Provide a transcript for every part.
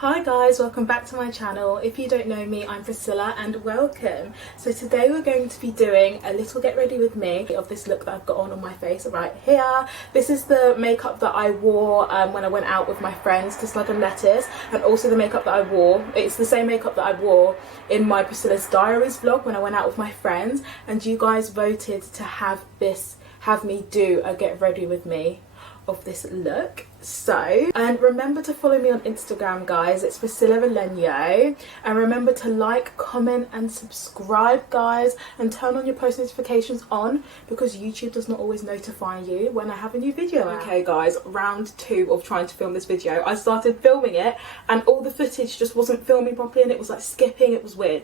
Hi guys, welcome back to my channel. If you don't know me, I'm Priscilla and welcome. So today we're going to be doing a little get ready with me of this look that I've got on my face right here. This is the makeup that I wore when I went out with my friends to Slug and Lettuce, and also the makeup that I wore. It's the same makeup that I wore in my Priscilla's Diaries vlog when I went out with my friends, and you guys voted to have me do a get ready with me of this look. So, and remember to follow me on Instagram, guys. It's Priscilla Alenyo, and remember to like, comment and subscribe, guys, and turn on your post notifications on, because YouTube does not always notify you when I have a new video out. Okay guys, round 2 of trying to film this video. I started filming it and all the footage just wasn't filming properly, and it was like skipping. It was weird,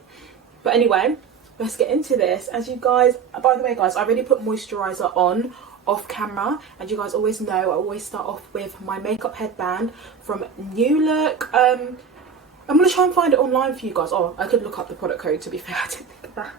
but anyway, let's get into this. As you guys, by the way guys, I already put moisturizer on off camera, and you guys always know I always start off with my makeup headband from New Look. I'm gonna try and find it online for you guys. Oh, I could look up the product code, to be fair. I didn't think of that.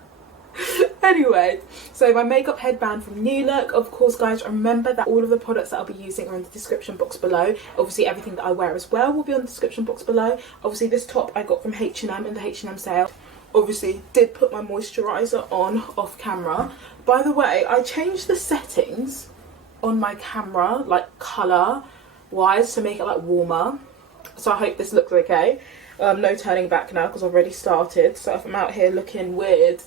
Anyway, so my makeup headband from New Look. Of course guys, remember that all of the products that I'll be using are in the description box below. Obviously everything that I wear as well will be on the description box below. Obviously this top I got from H&M in the H&M sale. Obviously did put my moisturizer on off camera. By the way, I changed the settings on my camera, like colour wise, to make it like warmer. So I hope this looks okay. No turning back now because I've already started. So if I'm out here looking weird,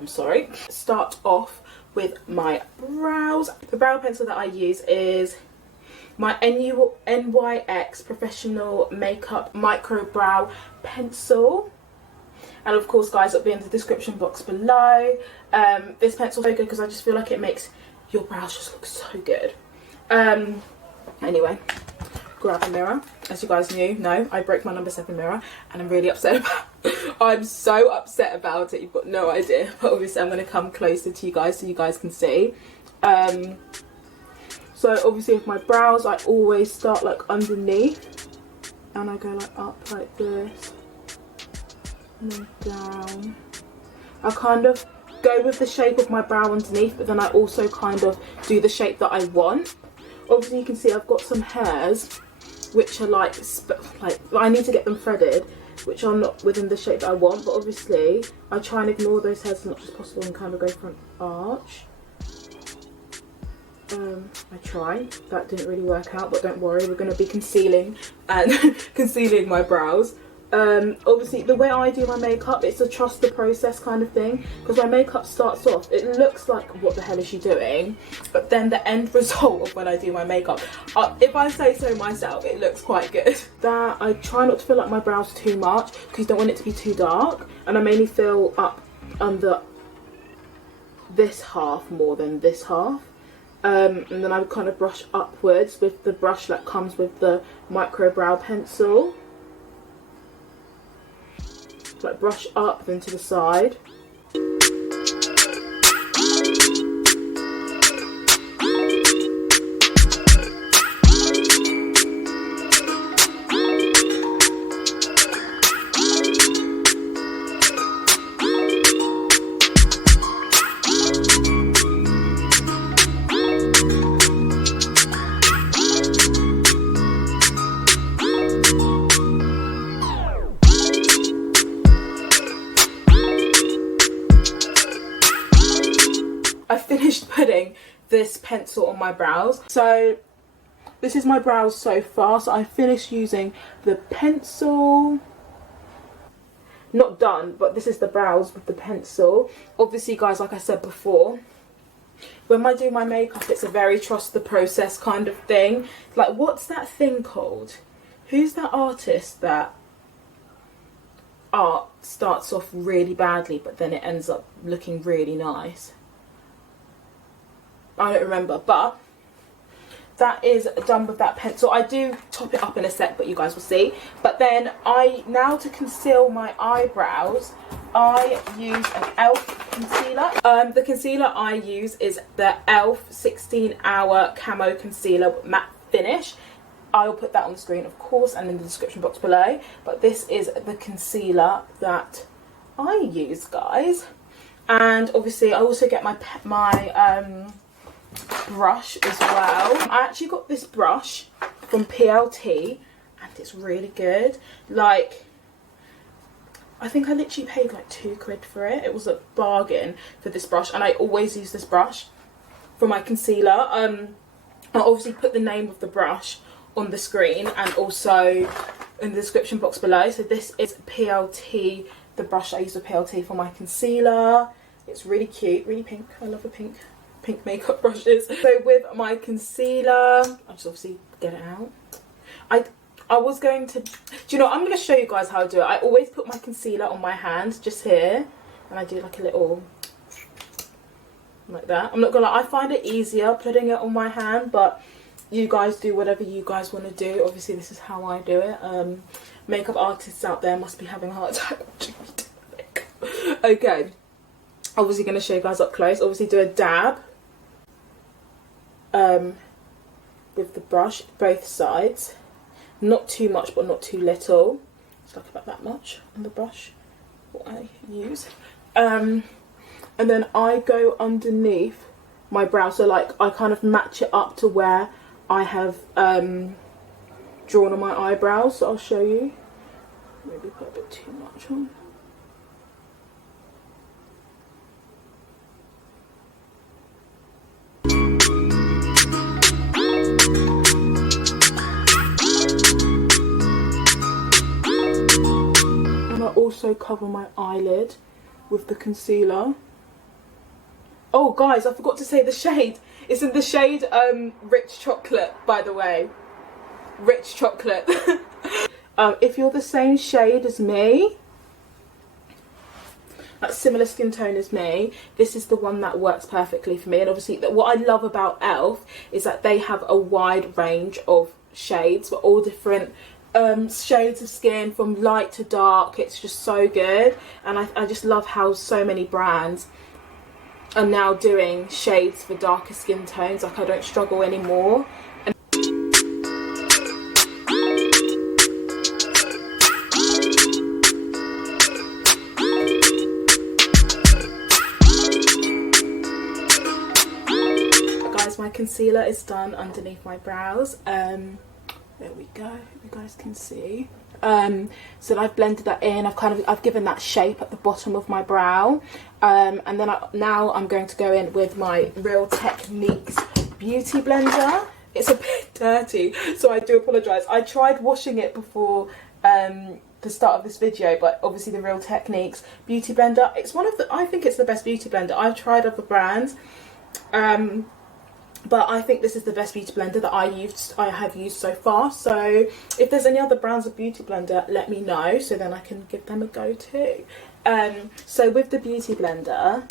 I'm sorry. Start off with my brows. The brow pencil that I use is my NYX Professional Makeup Micro Brow Pencil. And of course guys, it'll be in the description box below. This pencil's so good because I just feel like it makes your brows just look so good. Anyway, grab a mirror. As you guys know, I broke my number 7 mirror and I'm really upset about it. I'm so upset about it, you've got no idea. But obviously I'm going to come closer to you guys so you guys can see. So obviously with my brows, I always start like underneath and I go like up like this. And then down. I kind of go with the shape of my brow underneath, but then I also kind of do the shape that I want. Obviously you can see I've got some hairs which are like I need to get them threaded, which are not within the shape that I want, but obviously I try and ignore those hairs as much as possible and kind of go for an arch. I tried, that didn't really work out, but don't worry, we're going to be concealing and concealing my brows. Obviously the way I do my makeup, it's a trust the process kind of thing, because my makeup starts off, it looks like what the hell is she doing, but then the end result of when I do my makeup, if I say so myself, it looks quite good. That I try not to fill up my brows too much because you don't want it to be too dark, and I mainly fill up under this half more than this half. And then I would kind of brush upwards with the brush that comes with the micro brow pencil. Like brush up then to the side. I finished putting this pencil on my brows. So this is my brows so far. So I finished using the pencil. Not done, but this is the brows with the pencil. Obviously guys, like I said before, when I do my makeup, it's a very trust the process kind of thing. Like, what's that thing called? Who's that artist that art starts off really badly but then it ends up looking really nice? I don't remember, but that is done with that pencil. I do top it up in a sec, but you guys will see. But then now to conceal my eyebrows, I use an ELF concealer. The concealer I use is the ELF 16-Hour Camo Concealer Matte Finish. I will put that on the screen, of course, and in the description box below. But this is the concealer that I use, guys. And obviously I also get my brush as well. I actually got this brush from PLT and It's really good. Like, I think I literally paid like £2 for it. It was a bargain for this brush, and I always use this brush for my concealer. I'll obviously put the name of the brush on the screen and also in the description box below. So this is PLT, the brush I use with PLT for my concealer. It's really cute, really pink. I love the pink makeup brushes. So with my concealer, I'll just obviously get it out. I was going to, do you know, I'm going to show you guys how I do it. I always put my concealer on my hand, just here, and I do like a little, like that. I'm not gonna lie, I find it easier putting it on my hand, but you guys do whatever you guys want to do. Obviously this is how I do it. Makeup artists out there must be having a hard time watching me do makeup. Okay, obviously going to show you guys up close. Obviously do a dab with the brush, both sides. Not too much, but not too little. It's like about that much on the brush, what I use. And then I go underneath my brow, so like I kind of match it up to where I have drawn on my eyebrows. So I'll show you. Maybe put a bit too much on. Also cover my eyelid with the concealer. Oh guys, I forgot to say the shade. It's in the shade Rich Chocolate, by the way. Rich Chocolate. If you're the same shade as me, like similar skin tone as me, this is the one that works perfectly for me. And obviously what I love about ELF is that they have a wide range of shades for all different shades of skin, from light to dark. It's just so good, and I just love how so many brands are now doing shades for darker skin tones. Like, I don't struggle anymore. Guys, my concealer is done underneath my brows. There we go, you guys can see. So I've blended that in. I've given that shape at the bottom of my brow, and then now I'm going to go in with my Real Techniques beauty blender. It's a bit dirty, so I do apologise. I tried washing it before the start of this video, but obviously the Real Techniques beauty blender, it's one of the, I think it's the best beauty blender. I've tried other brands, but I think this is the best beauty blender that I have used so far. So if there's any other brands of beauty blender, let me know, so then I can give them a go too. So with the beauty blender,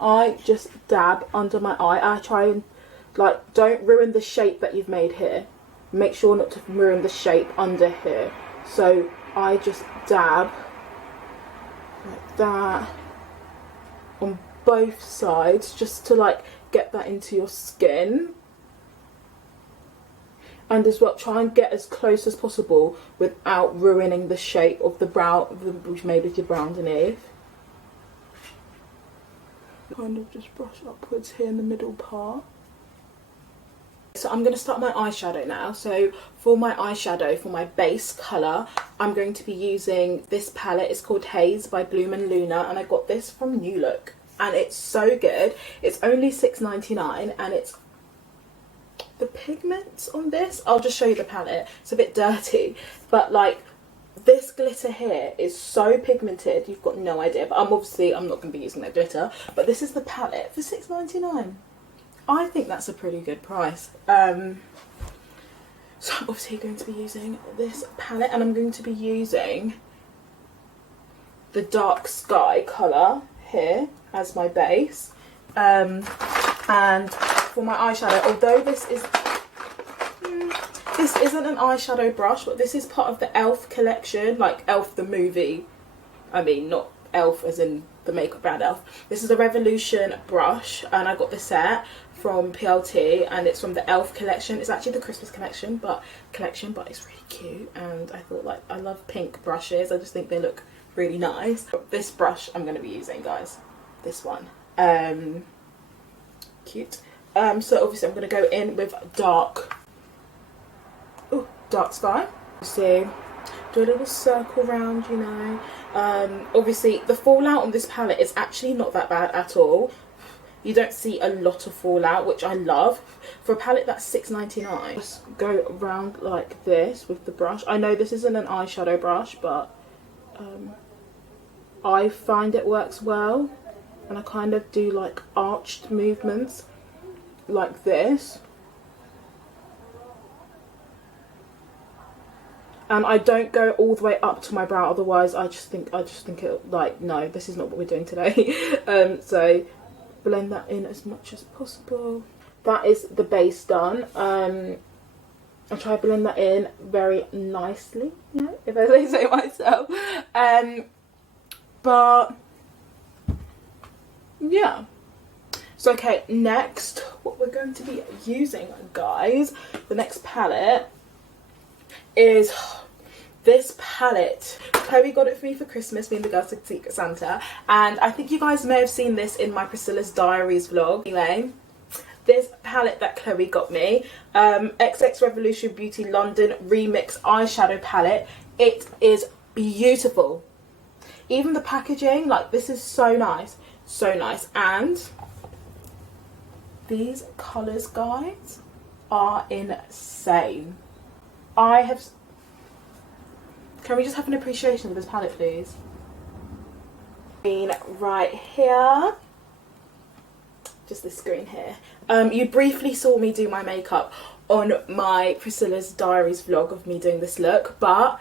I just dab under my eye. I try and, like, don't ruin the shape that you've made here. Make sure not to ruin the shape under here. So I just dab like that on both sides, just to like get that into your skin. And as well, try and get as close as possible without ruining the shape of the brow we've made with your brow underneath. Kind of just brush upwards here in the middle part. So I'm going to start my eyeshadow now. So for my eyeshadow, for my base colour, I'm going to be using this palette. It's called Haze by Grwm Luna, and I got this from New Look. And it's so good. It's only £6.99, and it's the pigments on this. I'll just show you the palette. It's a bit dirty, but like this glitter here is so pigmented, you've got no idea. But I'm not going to be using that glitter. But this is the palette for £6.99. I think that's a pretty good price. So I'm obviously going to be using this palette, and I'm going to be using the Dark Sky colour here as my base, and for my eyeshadow, although this isn't an eyeshadow brush, but this is part of the ELF collection, like ELF the movie. I mean, not ELF as in the makeup brand ELF. This is a Revolution brush, and I got this set from PLT, and it's from the ELF collection. It's actually the Christmas collection, but it's really cute. And I thought, like, I love pink brushes. I just think they look really nice. This brush I'm going to be using, guys, this one, cute. So obviously I'm going to go in with Dark Sky, See, do a little circle round, you know. Obviously the fallout on this palette is actually not that bad at all. You don't see a lot of fallout, which I love. For a palette that's £6.99. Just go around like this with the brush. I know this isn't an eyeshadow brush, but I find it works well. And I kind of do like arched movements like this. And I don't go all the way up to my brow, otherwise I just think it, like, no, this is not what we're doing today. So blend that in as much as possible. That is the base done. I'll try to blend that in very nicely, you know, if I say so myself. But yeah. So okay, next, what we're going to be using, guys, the next palette is this palette. Chloe got it for me for Christmas, me and the girls took Secret Santa, and I think you guys may have seen this in my Priscilla's Diaries vlog. Anyway, this palette that Chloe got me, XX Revolution Beauty London Remix Eyeshadow Palette. It is beautiful. Even the packaging, like, this is so nice, so nice. And these colours, guys, are insane. Can we just have an appreciation of this palette, please? Right here, just this green here. You briefly saw me do my makeup on my Priscilla's Diaries vlog of me doing this look, but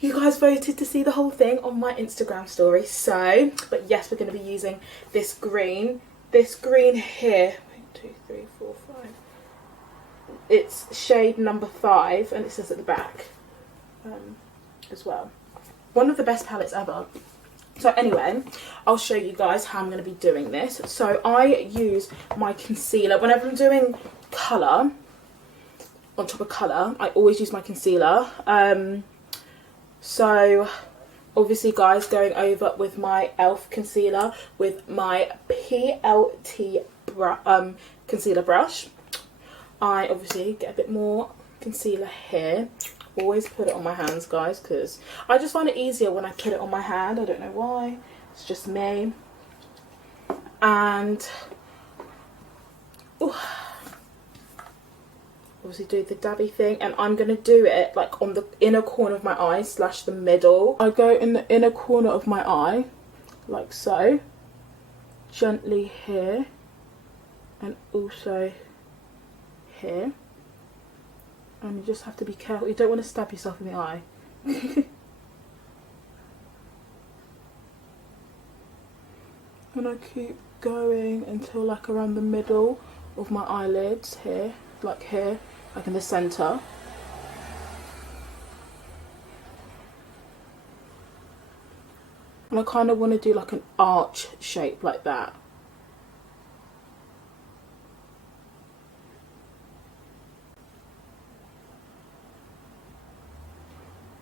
you guys voted to see the whole thing on my Instagram story. So, but yes, we're going to be using this green here. 1, 2, 3, 4, 5. It's shade number 5, and it says at the back as well. One of the best palettes ever. So anyway, I'll show you guys how I'm going to be doing this. So I use my concealer whenever I'm doing colour on top of colour. I always use my concealer. So obviously, guys, going over with my e.l.f. concealer with my pallete concealer brush. I obviously get a bit more concealer here. Always put it on my hands, guys, because I just find it easier when I put it on my hand. I don't know why. It's just me. And ooh, obviously do the dabby thing, and I'm going to do it like on the inner corner of my eye / the middle. I go in the inner corner of my eye like so, gently here, and also here. And you just have to be careful, you don't want to stab yourself in the eye. And I keep going until like around the middle of my eyelids here, like in the centre. And I kind of want to do like an arch shape like that.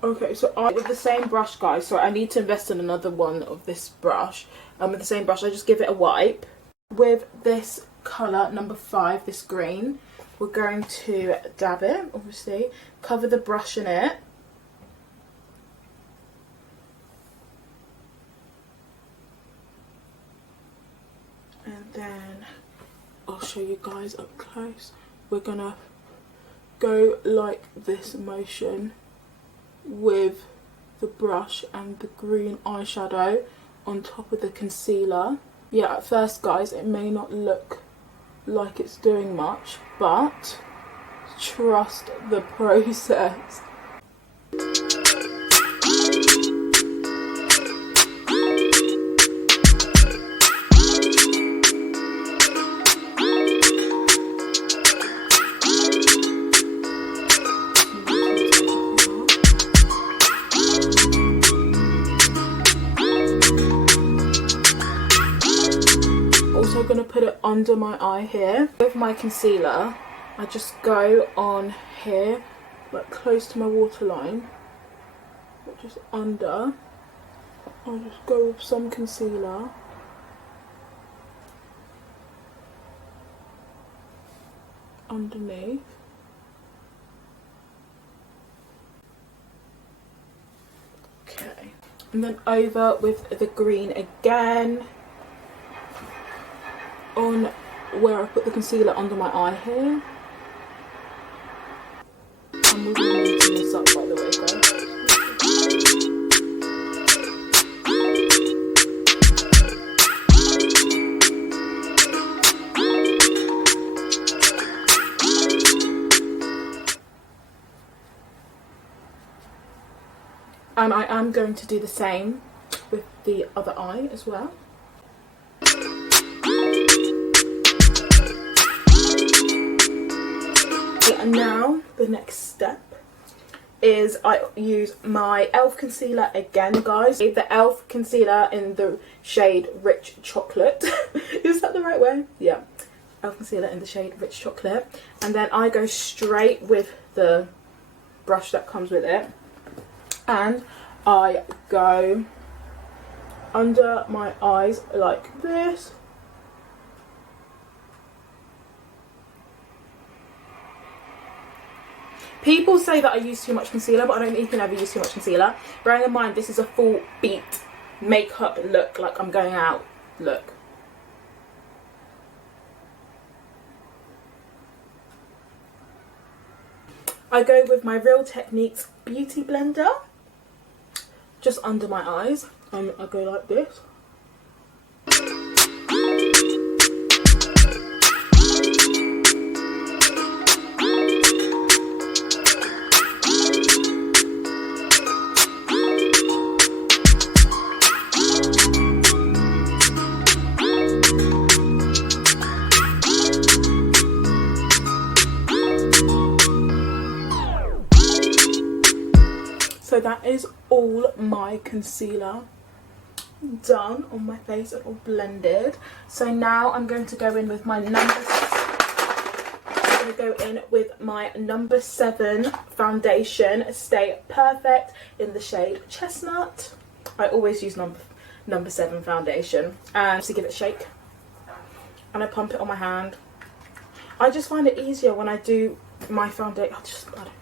Okay, so with the same brush, guys, so I need to invest in another one of this brush. With the same brush, I just give it a wipe. With this colour, number 5, this green, we're going to dab it, obviously, cover the brush in it. And then I'll show you guys up close. We're gonna go like this motion with the brush and the green eyeshadow on top of the concealer. Yeah, at first, guys, it may not look like it's doing much, but trust the process. Going to put it under my eye here. With my concealer, I just go on here, like close to my waterline, but just under. I'll just go with some concealer. Underneath. And then over with the green again on where I put the concealer under my eye here. And we'll be meeting this up, by the way, guys. And I am going to do the same with the other eye as well. And now the next step is I use my e.l.f. concealer again, guys. The e.l.f. concealer in the shade Rich Chocolate. Is that the right way? Yeah. e.l.f. concealer in the shade Rich Chocolate. And then I go straight with the brush that comes with it. And I go under my eyes like this. People say that I use too much concealer, but I don't even ever use too much concealer. Bearing in mind, this is a full beat makeup look, like I'm going out look. I go with my Real Techniques Beauty Blender just under my eyes, and I go like this. So that is all my concealer done on my face and all blended. So now I'm going to go in with my number 7 foundation, Stay Perfect, in the shade Chestnut. I always use number 7 foundation, and to give it a shake, and I pump it on my hand. I just find it easier when I do my foundation. I don't know,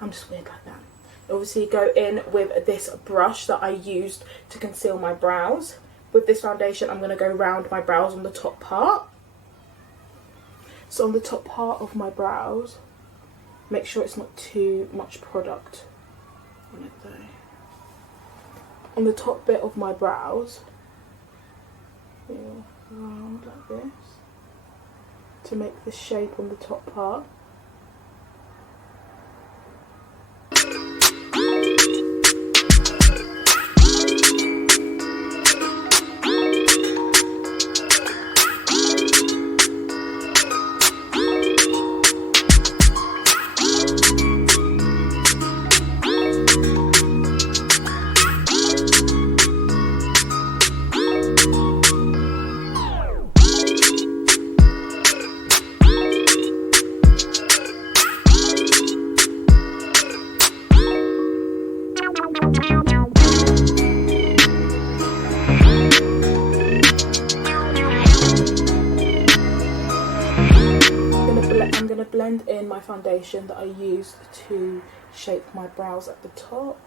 I'm just weird like that. Obviously go in with this brush that I used to conceal my brows. With this foundation I'm going to go round my brows on the top part. So on the top part of my brows, make sure it's not too much product on it though. On the top bit of my brows, round like this to make the shape on the top part. I'm going to blend in my foundation that I used to shape my brows at the top.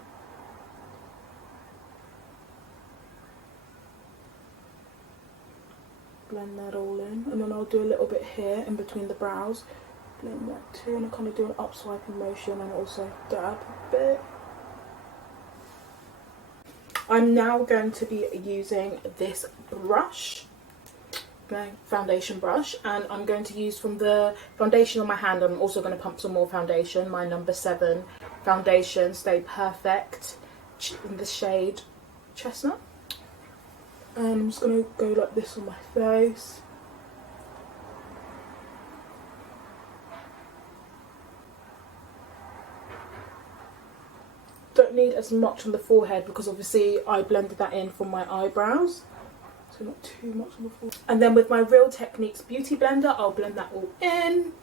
Blend that all in, and then I'll do a little bit here in between the brows. Blend that too, and I kind of do an up swiping motion and also dab a bit. I'm now going to be using this brush, my foundation brush, and I'm going to use from the foundation on my hand. I'm also going to pump some more foundation, my number 7 foundation, Stay Perfect, in the shade Chestnut. And I'm just going to go like this on my face. Don't need as much on the forehead because obviously I blended that in from my eyebrows. So not too much on the forehead. And then with my Real Techniques Beauty Blender, I'll blend that all in.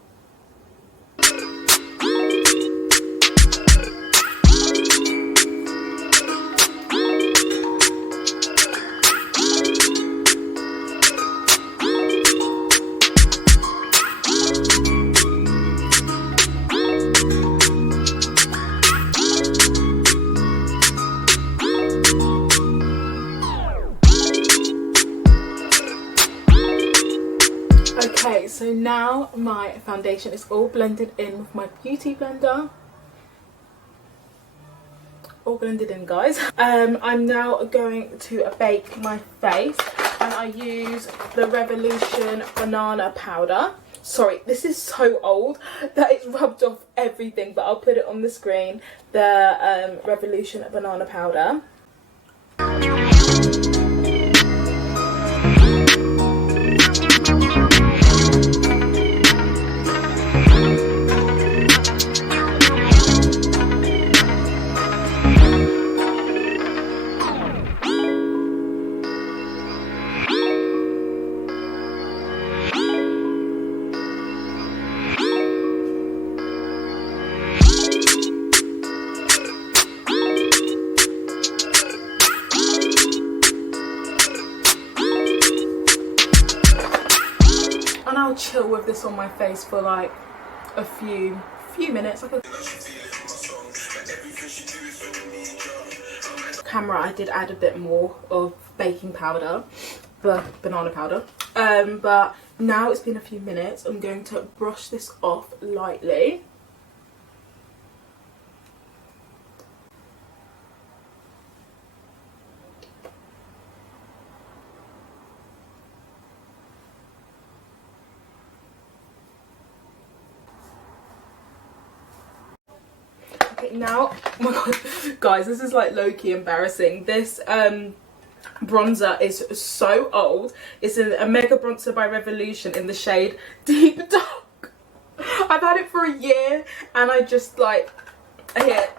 now my foundation is all blended in with my beauty blender. All blended in, guys. I'm now going to bake my face, and I use the Revolution banana powder. Sorry, this is so old that it's rubbed off everything, but I'll put it on the screen. The Revolution banana powder. And I'll chill with this on my face for like a few minutes. Camera, I did add a bit more of baking powder, but banana powder. But now it's been a few minutes. I'm going to brush this off lightly. Okay, now, oh my god, guys, this is like low-key embarrassing. This bronzer is so old. It's a mega bronzer by Revolution in the shade Deep Dark. I've had it for a year and I just like hit.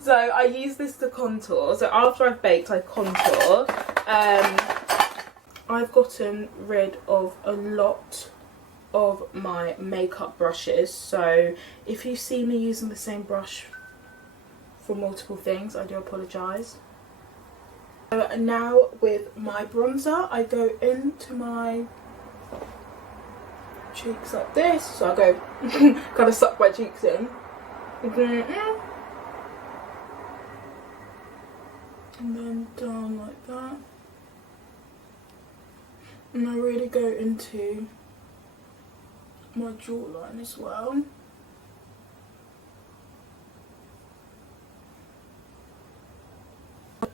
So I use this to contour. So after I've baked, I contour. I've gotten rid of a lot of my makeup brushes, so if you see me using the same brush for multiple things, I do apologise. So now with my bronzer, I go into my cheeks like this, so I go kind of suck my cheeks in, and then down like that, and I really go into my jawline as well.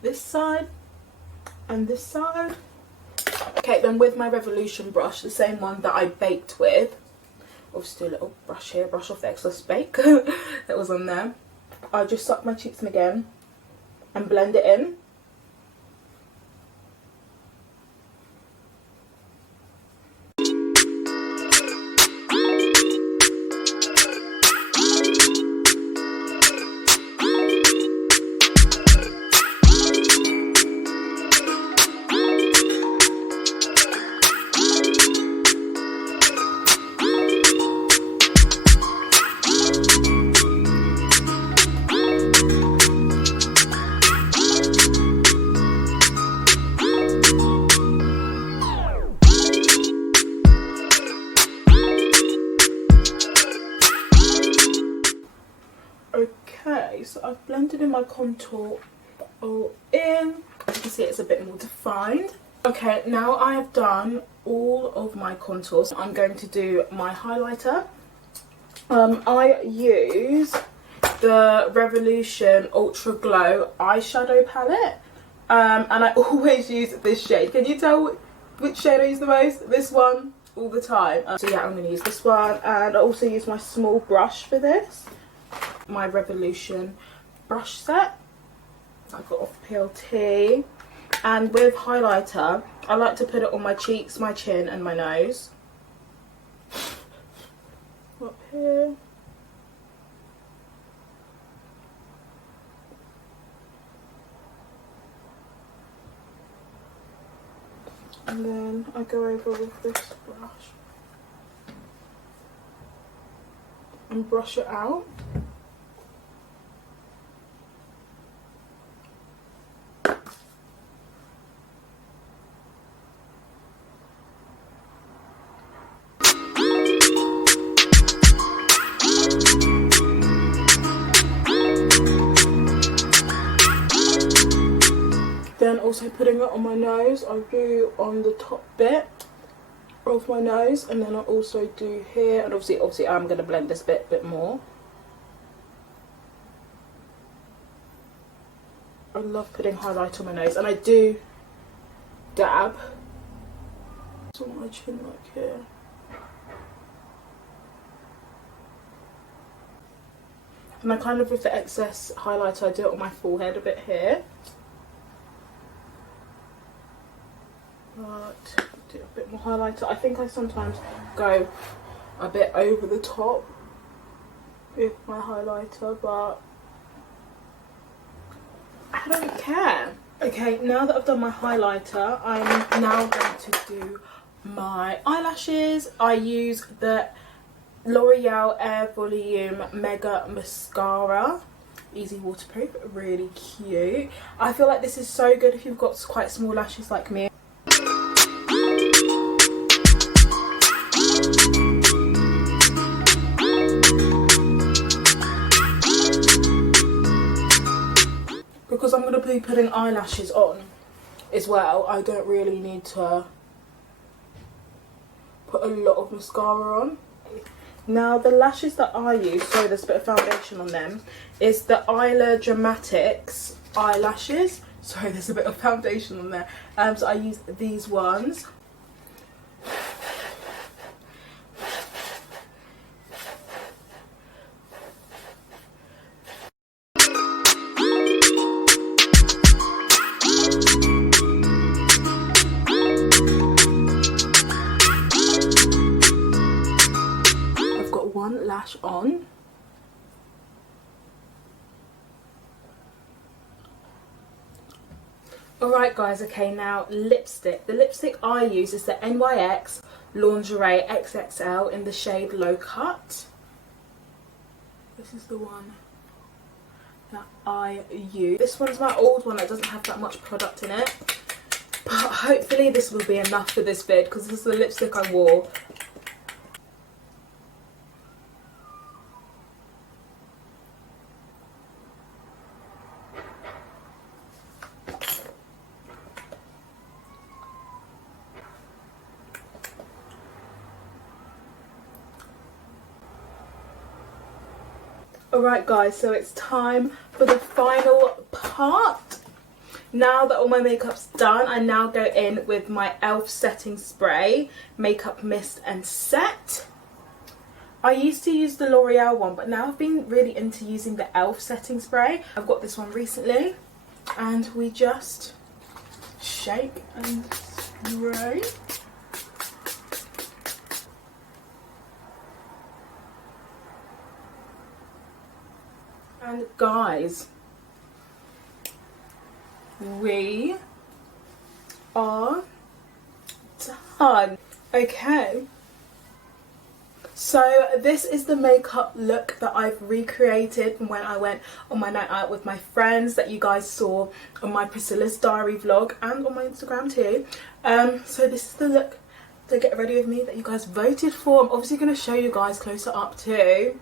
This side and this side. Okay, then with my Revolution brush, the same one that I baked with, obviously a little brush here, brush off the excess bake that was on there. I just suck my cheeks in again and blend it in. Okay, so I've blended in my contour all in. As you can see, it's a bit more defined. Okay, now I have done all of my contours. I'm going to do my highlighter. I use the Revolution Ultra Glow eyeshadow palette, and I always use this shade. Can you tell which shade I use the most? This one, all the time. So yeah, I'm going to use this one, and I also use my small brush for this. My Revolution brush set I got off PLT, and with highlighter I like to put it on my cheeks, my chin and my nose. Up here. And then I go over with this brush and brush it out. Then also putting it on my nose, I do on the top bit of my nose, and then I'll also do here, and obviously I'm going to blend this bit more. I love putting highlight on my nose, and I do dab. It's on my chin like here. And I kind of, with the excess highlighter, I do it on my forehead a bit here. But do a bit more highlighter. I think I sometimes go a bit over the top with my highlighter, but I don't care. Okay, now that I've done my highlighter, I'm now going to do my eyelashes. I use the L'Oreal Air Volume Mega Mascara. Easy waterproof, really cute. I feel like this is so good if you've got quite small lashes like me. Because I'm going to be putting eyelashes on as well, I don't really need to put a lot of mascara on. Now the lashes that I use, sorry there's a bit of foundation on them, is the Isla Dramatics eyelashes. Sorry there's a bit of foundation on there. So I use these ones. Lash on. Alright guys, okay, now lipstick. The lipstick I use is the NYX Lingerie XXL in the shade Low Cut. This is the one that I use. This one's my old one that doesn't have that much product in it, but hopefully this will be enough for this vid because this is the lipstick I wore. Alright guys, so it's time for the final part. Now that all my makeup's done, I now go in with my e.l.f. setting spray, makeup mist and set. I used to use the L'Oreal one, but now I've been really into using the e.l.f. setting spray. I've got this one recently, and we just shake and spray. And guys, we are done. Okay, so this is the makeup look that I've recreated from when I went on my night out with my friends that you guys saw on my Priscilla's Diary vlog and on my Instagram too. So this is the look to get ready with me that you guys voted for. I'm obviously going to show you guys closer up too.